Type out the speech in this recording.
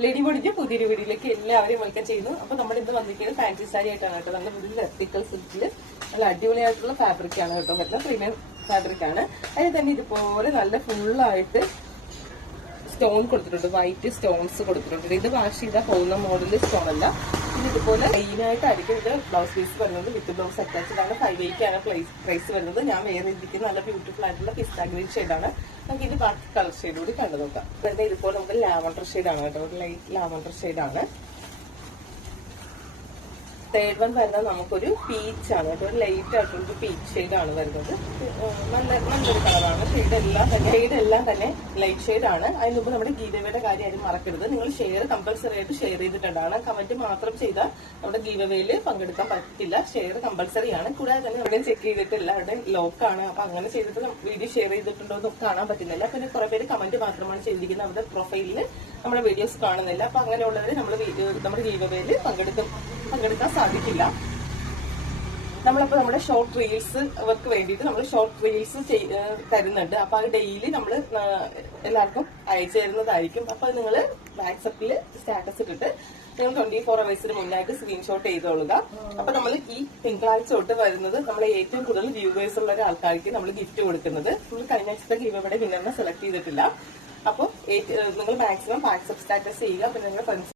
Lady ബോഡിന്റെ പുതിയൊരു വീഡിയോയിലേക്ക് എല്ലാവരെയും വെൽക്കം ചെയ്യുന്നു. അപ്പൊ നമ്മുടെ ഇത് വന്നിരിക്കുന്നത് ഫാൻസി സാരി ആയിട്ടാണ് കേട്ടോ. നല്ല വലിയ എത്തിക്കൽ സിൽക്കില് നല്ല അടിപൊളിയായിട്ടുള്ള ഫാബ്രിക് ആണ് കേട്ടോ. വരുന്ന പ്രീമിയം ഫാബ്രിക് ആണ്. അതിന് തന്നെ ഇതുപോലെ നല്ല ഫുള്ളായിട്ട് സ്റ്റോൺ കൊടുത്തിട്ടുണ്ട്. വൈറ്റ് സ്റ്റോൺസ് കൊടുത്തിട്ടുണ്ട്. ഇത് വാഷ് ചെയ്താൽ പോകുന്ന മോഡല് സ്റ്റോൺ അല്ല. ഇത് ഇതുപോലെ മെയിനായിട്ട് ആയിരിക്കും. ഇത് ബ്ലൗസ് പീസ് വരുന്നത് വിത്ത് ബ്ലൗസ് അറ്റാച്ച്ഡ് ആണ്. 580 ആണ് പ്രൈസ് വരുന്നത്. ഞാൻ വേറെ ഇരിക്കുന്ന നല്ല ബ്യൂട്ടിഫുൾ ആയിട്ടുള്ള പിസ്ത ഗ്രീൻ ഷെയ്ഡാണ്. നമുക്ക് ഇത് ബാക്കി കളർ ഷെയ്ഡ് കൂടി കണ്ടു നോക്കാം. വരുന്നത് ഇതുപോലെ നമുക്ക് ലാവണ്ടർ ഷെയ്ഡാണ് കേട്ടോ. ഒരു ലൈറ്റ് ലാവണ്ടർ ഷെയ്ഡാണ്. തേർഡ് വൺ വരുന്നത് നമുക്കൊരു പീച്ച് ആണ് കേട്ടോ. ഒരു ലൈറ്റ് ആയിട്ടുള്ള പീച്ച് ഷെയ്ഡാണ് വരുന്നത്. നല്ലൊരു കളറാണ്. ഷെയ്ഡ് എല്ലാം തന്നെ ലൈറ്റ് ഷെയ്ഡാണ്. അതിന് മുമ്പ് നമ്മുടെ ഗീവവേയുടെ കാര്യം ആരും മറക്കരുത്. നിങ്ങൾ ഷെയർ കമ്പൽസറി ആയിട്ട് ഷെയർ ചെയ്തിട്ടുണ്ടാണ്. കമന്റ് മാത്രം ചെയ്താൽ നമ്മുടെ ഗീവവേയില് പങ്കെടുക്കാൻ പറ്റില്ല. ഷെയർ കമ്പൽസറി ആണ്. കൂടാതെ തന്നെ എവിടെയും ചെക്ക് ചെയ്തിട്ടില്ല. അവിടെ ലോക്കാണ്. അപ്പൊ അങ്ങനെ ചെയ്തിട്ട് വീഡിയോ ഷെയർ ചെയ്തിട്ടുണ്ടോ എന്ന് കാണാൻ പറ്റുന്നില്ല. പിന്നെ കുറെ പേര് കമന്റ് മാത്രമാണ് ചെയ്തിരിക്കുന്നത്. അവരുടെ പ്രൊഫൈലില് നമ്മുടെ വീഡിയോസ് കാണുന്നില്ല. അപ്പൊ അങ്ങനെയുള്ളവര് നമ്മുടെ ഗീവവേയില് പങ്കെടുക്കാൻ സാധിക്കില്ല. നമ്മളപ്പോ നമ്മുടെ ഷോർട്ട് റീൽസ് അവർക്ക് വേണ്ടിയിട്ട് നമ്മൾ ഷോർട്ട് റീൽസ് തരുന്നുണ്ട്. അപ്പൊ അത് ഡെയിലി നമ്മൾ എല്ലാവർക്കും അയച്ചു തരുന്നതായിരിക്കും. അപ്പൊ നിങ്ങൾ വാട്സപ്പില് സ്റ്റാറ്റസ് ഇട്ടിട്ട് നിങ്ങൾ 24 hours മുന്നായിട്ട് സ്ക്രീൻഷോട്ട് ചെയ്തോളുക. അപ്പൊ നമ്മൾ ഈ തിങ്കളാഴ്ച തൊട്ട് വരുന്നത് നമ്മളെ ഏറ്റവും കൂടുതൽ വ്യൂവേഴ്സ് ഉള്ള ഒരാൾക്കാർക്ക് നമ്മൾ ഗിഫ്റ്റ് കൊടുക്കുന്നത്. നമ്മൾ കഴിഞ്ഞ ആഴ്ചത്തെ ഗീവയുടെ വിന്നറിനെ സെലക്ട് ചെയ്തിട്ടില്ല. അപ്പോൾ നിങ്ങൾ മാക്സിമം വാട്സപ്പ് സ്റ്റാറ്റസ് ചെയ്യുക. പിന്നെ നിങ്ങളുടെ ഫ്രണ്ട്സ്